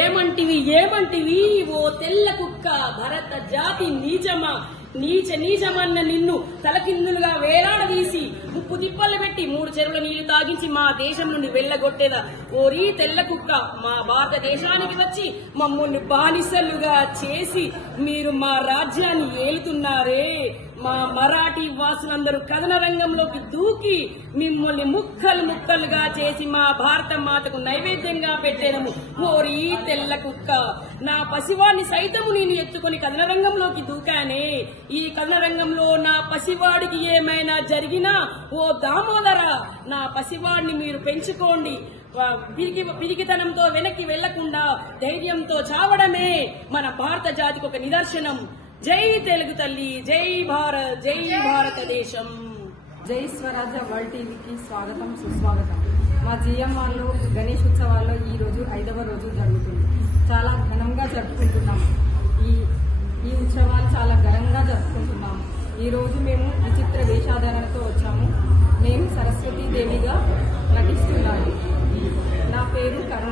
ఏమంటివి ఓ తెల్ల కుక్క, భరత జాతి నీచమా, నీచమన్న నిన్ను తలకిందులుగా వేలాడదీసి ముప్పు తిప్పలు పెట్టి 3 చెరువుల నీళ్లు తాగించి మా దేశం నుండి వెళ్లగొట్టేదా ఓరీ తెల్ల కుక్క. మా భారతదేశానికి వచ్చి మమ్మల్ని బానిసలుగా చేసి మీరు మా రాజ్యాన్ని ఏలుతున్నారే. మా మరాఠీ వాసులందరూ కథన రంగంలోకి దూకి మిమ్మల్ని ముక్కలుగా చేసి మా భారత మాతకు నైవేద్యంగా పెట్టేదము ఓరీ తెల్ల కుక్క. నా పసివాడిని సైతము నేను ఎత్తుకుని కథన రంగంలోకి దూకానే. ఈ కథన రంగంలో నా పసివాడికి ఏమైనా జరిగినా ఓ దామోదర, నా పసివాడిని మీరు పెంచుకోండి. పిరికితనంతో వెనక్కి వెళ్లకుండా ధైర్యంతో చావడమే మన భారత జాతికి ఒక నిదర్శనం. జై తెలుగు తల్లి, జై భారత్, జై భారతదేశం. జై స్వరాజ్య వరల్డ్ టీవీకి స్వాగతం, సుస్వాగతం. మా జిఎంఆర్లో గణేష్ ఉత్సవాల్లో ఈ రోజు 5వ రోజు జరుగుతుంది. చాలా ఘనంగా జరుపుకుంటున్నాము. ఈ ఉత్సవాలు చాలా ఘనంగా జరుపుకుంటున్నాము. ఈ రోజు మేము విచిత్ర వేషాధారణతో వచ్చాము. నేను సరస్వతి